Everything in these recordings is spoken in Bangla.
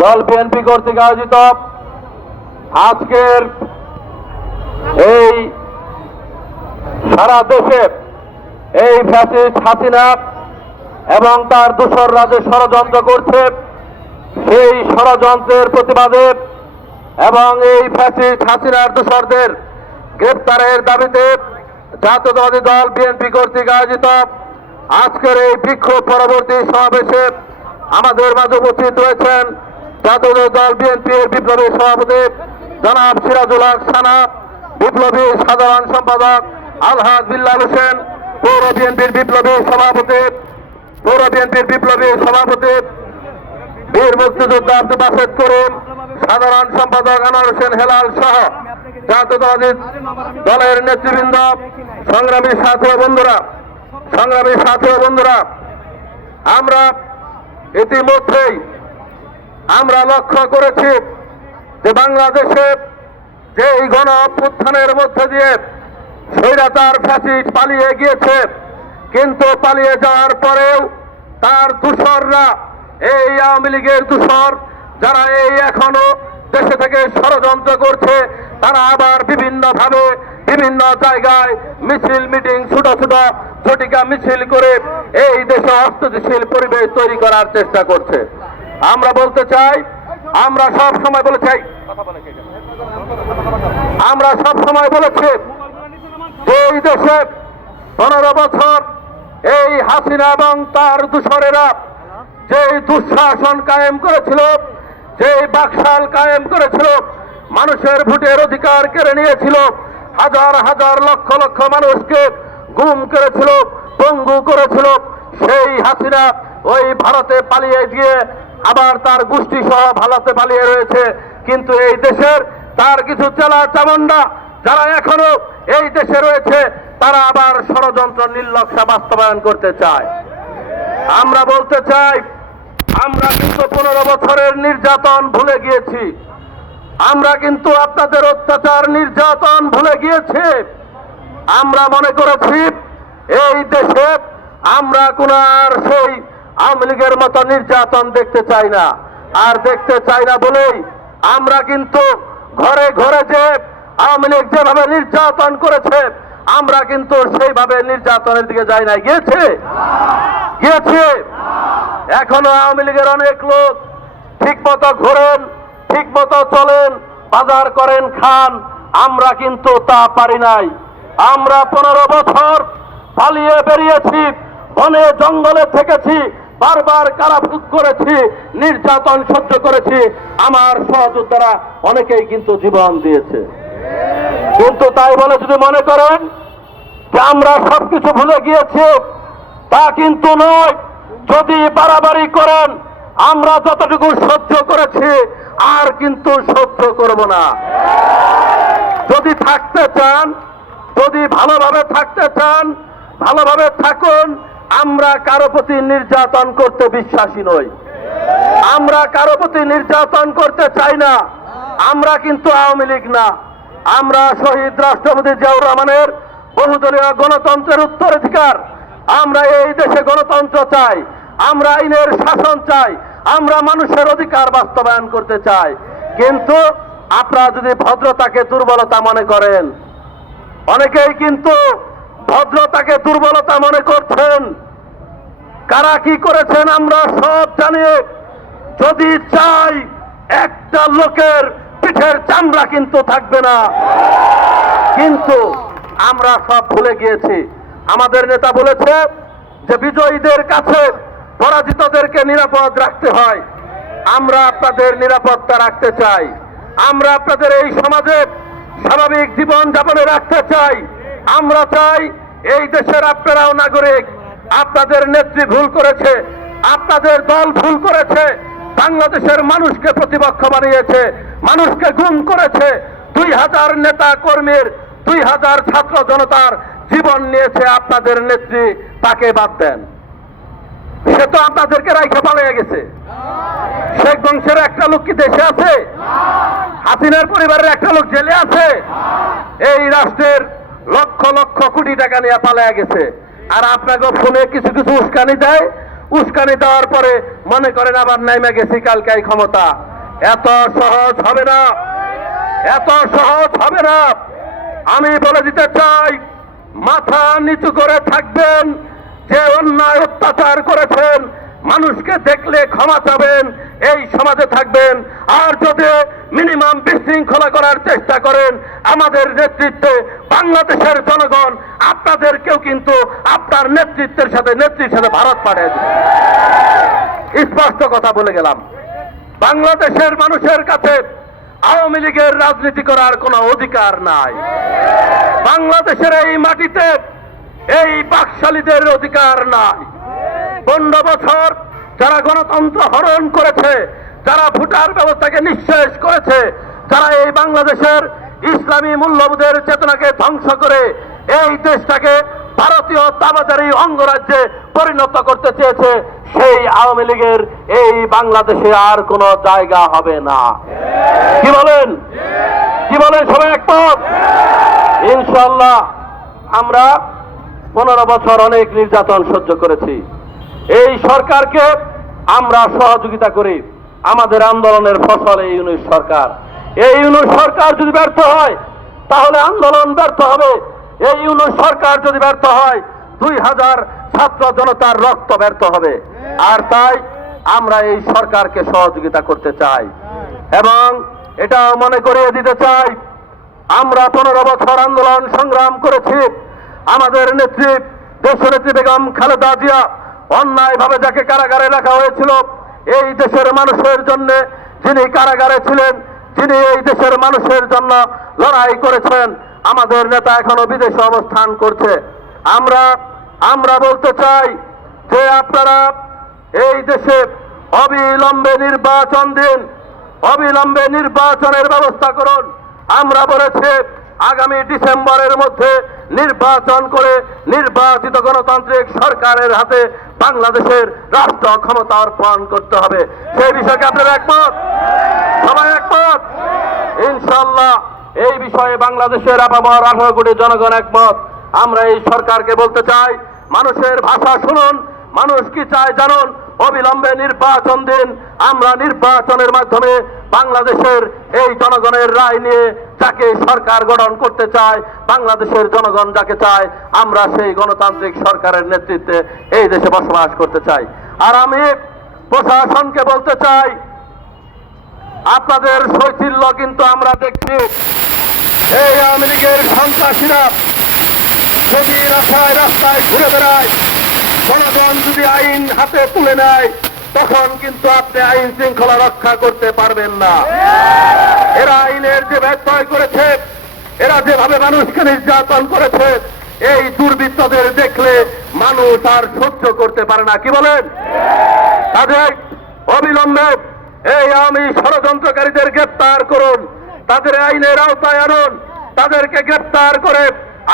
দল বিএনপি কর্তৃক আয়োজিত আজকের এই সারা দেশে এই ফ্যাসিস্ট হাসিনা এবং তার দূষর রাজে ষড়যন্ত্র করছে, সেই ষড়যন্ত্রের প্রতিবাদে এবং এই ফ্যাসিস্ট হাসিনার দূষরদের গ্রেপ্তারের দাবিতে জাতীয়তাবাদী দল বিএনপি কর্তৃক আয়োজিত আজকের এই বিক্ষোভ পরবর্তী সমাবেশে আমাদের মাঝে উপস্থিত রয়েছেন জাতীয় দল বিএনপির বিপ্লবী সভাপতি জনাব সিরাজুল হক সানা, বিপ্লবী সাধারণ সম্পাদক আলহাজ বিল্লাল হোসেন, পৌর বিএনপির বিপ্লবী সভাপতি, পৌর বিএনপির বিপ্লবী সভাপতি, বীর মুক্তিযোদ্ধা আব্দুল বাসেদ করিম সাধারণ সম্পাদক আনোয়ার হোসেন হেলাল সহ জাতীয়তাবাদী দলের নেতৃবৃন্দ, সংগ্রামী সাথী বন্ধুরা, সংগ্রামী সাথী বন্ধুরা, আমরা ইতিমধ্যেই আমরা লক্ষ্য করেছি যে বাংলাদেশে যে এই গণ অভ্যুত্থানের মধ্যে দিয়ে স্বৈরাচার ফ্যাসিস্ট পালিয়ে গিয়েছে, কিন্তু পালিয়ে যাওয়ার পরেও তার দূষররা, এই আওয়ামী লীগের দূষর, যারা এই এখনও দেশে থেকে ষড়যন্ত্র করছে, তারা আবার বিভিন্ন ভাবে বিভিন্ন জায়গায় মিছিল, মিটিং ছোট ছোট ঝটিকা মিছিল করে এই দেশে অস্থিতিশীল পরিবেশ তৈরি করার চেষ্টা করছে। আমরা বলতে চাই, আমরা সব সময় বলে চাই আমরা সব সময় বলেছি যে এই দেশে পনেরো বছর এই হাসিনা এবং তার দূষরেরা যে দুঃশাসন কায়েম করেছিল যে বাকশাল কায়েম করেছিল, মানুষের ভোটের অধিকার কেড়ে নিয়েছিল, হাজার হাজার লক্ষ লক্ষ মানুষকে গুম করেছিল, পঙ্গু করেছিল, সেই হাসিনা ওই ভারতে পালিয়ে গিয়ে আবার তার গোষ্ঠী সহ ভারতে পালিয়ে রয়েছে। কিন্তু এই দেশের তার কিছু চেলা চামন্ডা যারা এখনও এই দেশে রয়েছে, তারা আবার ষড়যন্ত্র নির্লক্ষা বাস্তবায়ন করতে চায়। আমরা বলতে চাই, আমরা কিন্তু পনেরো বছরের নির্যাতন ভুলে গিয়েছি। আমরা কিন্তু আপনাদের অত্যাচার নির্যাতন ভুলে গিয়েছি। আমরা মনে করেছি, এই দেশে আমরা কোন আর সেই আওয়ামী লীগের মতো নির্যাতন দেখতে চাই না। আর দেখতে চাই না বলেই আমরা কিন্তু ঘরে ঘরে যে আওয়ামী লীগ যেভাবে নির্যাতন করেছে, আমরা কিন্তু সেইভাবে নির্যাতনের দিকে যাই না গিয়েছে? গিয়েছে? এখনও আওয়ামী লীগের অনেক লোক ঠিক মতো ঘোরেন ঠিক মতো চলেন, বাজার করেন, খান। আমরা কিন্তু তা পারি নাই। আমরা পনেরো বছর পালিয়ে বেরিয়েছি, বনে জঙ্গলে থেকেছি বারবার কারাভুত করেছি, নির্যাতন সহ্য করেছি। আমার সহযোদ্ধারা অনেকেই কিন্তু জীবন দিয়েছে। কিন্তু তাই বলে যদি মনে করেন যে আমরা সবকিছু ভুলে গিয়েছি, তা কিন্তু নয়। যদি বাড়াবাড়ি করেন, আমরা যতটুকু সহ্য করেছি, আর কিন্তু সহ্য করব না। যদি থাকতে চান, যদি ভালোভাবে থাকতে চান, ভালোভাবে থাকুন আমরা কারও প্রতি নির্যাতন করতে বিশ্বাসী নই। আমরা কারও প্রতি নির্যাতন করতে চাই না। আমরা কিন্তু আওয়ামী লীগ না। আমরা শহীদ রাষ্ট্রপতি জিয়াউর রহমানের বহুদলীয় গণতন্ত্রের উত্তরাধিকার। আমরা এই দেশে গণতন্ত্র চাই। আমরা আইনের শাসন চাই। আমরা মানুষের অধিকার বাস্তবায়ন করতে চাই। কিন্তু আপনারা যদি ভদ্রতাকে দুর্বলতা মনে করেন, অনেকেই কিন্তু ভদ্রতাকে দুর্বলতা মনে করছেন। কারা কি করেছেন আমরা সব জানি। যদি চাই একটা লোকের পিঠের চামড়া কিন্তু থাকবে না। কিন্তু আমরা সব ভুলে গিয়েছি। আমাদের নেতা বলেছে যে বিজয়ীদের কাছে পরাজিতদেরকে নিরাপদ রাখতে হয়। আমরা আপনাদের নিরাপত্তা রাখতে চাই। আমরা আপনাদের এই সমাজের স্বাভাবিক জীবন যাপনে রাখতে চাই। আমরা চাই এই দেশের আপনারাও নাগরিক, আপনাদের নেত্রী ভুল করেছে, আপনাদের দল ভুল করেছে, বাংলাদেশের মানুষকে প্রতিপক্ষ বানিয়েছে, মানুষকে গুম করেছে, দুই হাজার নেতা কর্মীর, দুই হাজার ছাত্র জনতার জীবন নিয়েছে আপনাদের নেত্রী, তাকে বাদ দেন। সে তো আপনাদেরকে রাইখে পালিয়ে গেছে। শেখ বংশের একটা লোক কি দেশে আছে? হাসিনার পরিবারের একটা লোক জেলে আছে? এই রাষ্ট্রের লক্ষ লক্ষ কোটি টাকা নিয়ে পালিয়ে গেছে। আর আপনাকে ফোনে কিছু কিছু উস্কানি দেয়। উস্কানি দেওয়ার পরে মনে করেন আবার নাইমে গেছি কালকে ক্ষমতা। এত সহজ হবে না। এত সহজ হবে না। আমি বলে দিতে চাই, মাথা নিচু করে থাকবেন, যে অন্যায় অত্যাচার করেছেন মানুষকে দেখলে ক্ষমা চাবেন, এই সমাজে থাকবেন। আর যদি মিনিমাম বিশৃঙ্খলা করার চেষ্টা করেন, আমাদের নেতৃত্বে বাংলাদেশের জনগণ আপনাদের কেউ কিন্তু আপনার নেতৃত্বের সাথে নেত্রীর সাথে ভারত পাঠিয়ে স্পষ্ট কথা বলে গেলাম। বাংলাদেশের মানুষের কাছে আওয়ামী লীগের রাজনীতি করার কোনো অধিকার নাই। বাংলাদেশের এই মাটিতে এই বাকশালীদের অধিকার নাই। পনেরো বছর যারা গণতন্ত্র হরণ করেছে, যারা ভোটার ব্যবস্থাকে নিঃশেষ করেছে, যারা এই বাংলাদেশের ইসলামী মূল্যবোধের চেতনাকে ধ্বংস করে এই দেশটাকে ভারতীয় তাবাজারি অঙ্গরাজ্যে পরিণত করতে চেয়েছে, সেই আওয়ামী লীগের এই বাংলাদেশে আর কোনো জায়গা হবে না। কি বলেন? কি বলেন সবাই একমত? ইনশাল্লাহ আমরা পনেরো বছর অনেক নির্যাতন সহ্য করেছি। এই সরকারকে আমরা সহযোগিতা করি। আমাদের আন্দোলনের ফসল এই ইউনিট সরকার। এই ইউনিট সরকার যদি ব্যর্থ হয়, তাহলে আন্দোলন ব্যর্থ হবে। এই ইউনিট সরকার যদি ব্যর্থ হয়, দুই হাজার ছাত্র জনতার রক্ত ব্যর্থ হবে। আর তাই আমরা এই সরকারকে সহযোগিতা করতে চাই। এবং এটাও মনে করিয়ে দিতে চাই, আমরা পনেরো বছর আন্দোলন সংগ্রাম করেছি। আমাদের নেত্রী, দেশনেত্রী বেগম খালেদা জিয়া অন্যায়ভাবে যাকে কারাগারে রাখা হয়েছিল, এই দেশের মানুষের জন্য যিনি কারাগারে ছিলেন, যিনি এই দেশের মানুষের জন্য লড়াই করেছেন আমাদের নেতা এখনও বিদেশে অবস্থান করছে। আমরা আমরা বলতে চাই যে আপনারা এই দেশে অবিলম্বে নির্বাচন দিন, অবিলম্বে নির্বাচনের ব্যবস্থা করুন। আমরা বলেছি, আগামী ডিসেম্বরের মধ্যে নির্বাচন করে নির্বাচিত গণতান্ত্রিক সরকারের হাতে বাংলাদেশের রাষ্ট্র ক্ষমতা অর্পণ করতে হবে। সেই বিষয়কে আপনারা একমত? সবাই একমত? ইনশাল্লাহ এই বিষয়ে বাংলাদেশের আপামর আঠারো কোটি জনগণ একমত। আমরা এই সরকারকে বলতে চাই, মানুষের ভাষা শুনুন, মানুষ কি চায় জানুন? অবিলম্বে নির্বাচন দিন। আমরা নির্বাচনের মাধ্যমে বাংলাদেশের এই জনগণের রায় নিয়ে যাকে সরকার গঠন করতে চায়, বাংলাদেশের জনগণ যাকে চায়, আমরা সেই গণতান্ত্রিক সরকারের নেতৃত্বে এই দেশে বসবাস করতে চাই। আর আমি প্রশাসনকে বলতে চাই, আপনাদের শৈথিল্য কিন্তু আমরা দেখছি। এই আওয়ামী লীগের সন্ত্রাসীরা যদি রাস্তায় রাস্তায় ঘুরে বেড়ায়, জনগণ যদি আইন হাতে তুলে নেয় তখন কিন্তু আপনি আইন শৃঙ্খলা রক্ষা করতে পারবেন না। এরা আইনের যে ব্যত্যয় করেছে, এরা যেভাবে মানুষকে নির্যাতন করেছে, এই দুর্বৃত্তদের দেখলে মানুষ আর সহ্য করতে পারে না। কি বলেন? তাদের অবিলম্বে এই আমি ষড়যন্ত্রকারীদের গ্রেপ্তার করুন, তাদের আইনের আওতায় আনুন, তাদেরকে গ্রেপ্তার করে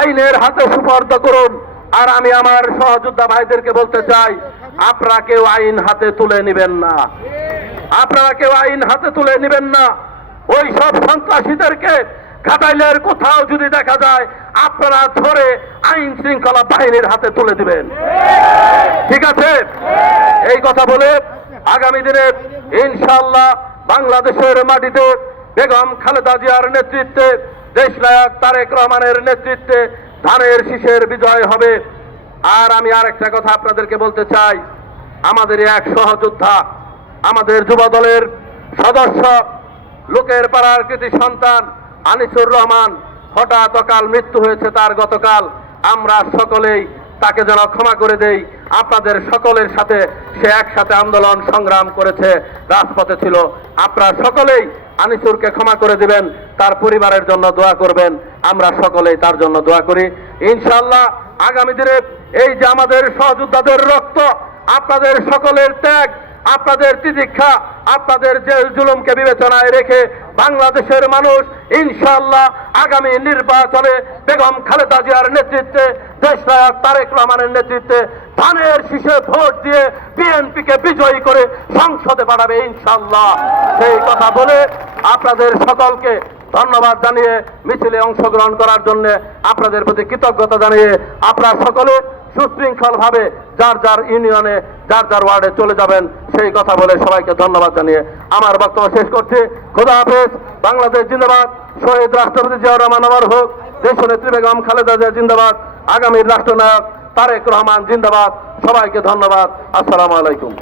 আইনের হাতে সুপর্দ করুন। আর আমি আমার সহযোদ্ধা ভাইদেরকে বলতে চাই আপনারা কেউ আইন হাতে তুলে নেবেন না। আপনারা কেউ আইন হাতে তুলে নেবেন না। ওই সব সন্ত্রাসীদেরকে ঘাটাইলের কোথাও যদি দেখা যায়, আপনারা ধরে আইন শৃঙ্খলা বাহিনীর হাতে তুলে দিবেন। ঠিক আছে? এই কথা বলে আগামী দিনে ইনশাল্লাহ বাংলাদেশের মাটিতে বেগম খালেদা জিয়ার নেতৃত্বে দেশ নায়ক তারেক রহমানের নেতৃত্বে ধানের শীষের বিজয় হবে। আর আমি আরেকটা কথা আপনাদেরকে বলতে চাই। আমাদের এক সহযোদ্ধা, আমাদের যুব দলের সদস্য, লোকের পাড়ার কৃতি সন্তান আনিসুর রহমান, হঠাৎ অকাল মৃত্যু হয়েছে তার গতকাল। আমরা সকলেই তাকে যেন ক্ষমা করে দেই। আপনাদের সকলের সাথে সে একসাথে আন্দোলন সংগ্রাম করেছে, রাজপথে ছিল। আপনারা সকলেই আনিসুরকে ক্ষমা করে দিবেন, তার পরিবারের জন্য দোয়া করবেন। আমরা সকলেই তার জন্য দোয়া করি। ইনশাল্লাহ আগামী দিনে এই যে আমাদের সহযোদ্ধাদের রক্ত, আপনাদের সকলের ত্যাগ, আপনাদের তিতিক্ষা, আপনাদের জেল জুলুমকে বিবেচনায় রেখে বাংলাদেশের মানুষ ইনশাল্লাহ আগামী নির্বাচনে বেগম খালেদা জিয়ার নেতৃত্বে দেশ নায়ক তারেক রহমানের নেতৃত্বে ধানের শীষে ভোট দিয়ে বিএনপিকে বিজয়ী করে সংসদে পাঠাবে ইনশাল্লাহ সেই কথা বলে আপনাদের সকলকে ধন্যবাদ জানিয়ে মিছিলে অংশগ্রহণ করার জন্য আপনাদের প্রতি কৃতজ্ঞতা জানিয়ে আপনারা সকলে সুশৃঙ্খল ভাবে যার যার ইউনিয়নে, যার যার ওয়ার্ডে চলে যাবেন, সেই কথা বলে সবাইকে ধন্যবাদ জানিয়ে আমার বক্তব্য শেষ করছি। খোদা হাফেজ, বাংলাদেশ জিন্দাবাদ। শহীদ রাষ্ট্রপতি জিয়াউর রহমান আমার হোক দেশ নেত্রী বেগম খালেদা জিয়া জিন্দাবাদ। আগামীর রাষ্ট্রনায়ক তারেক রহমান জিন্দাবাদ। সবাইকে ধন্যবাদ। আসসালামু আলাইকুম।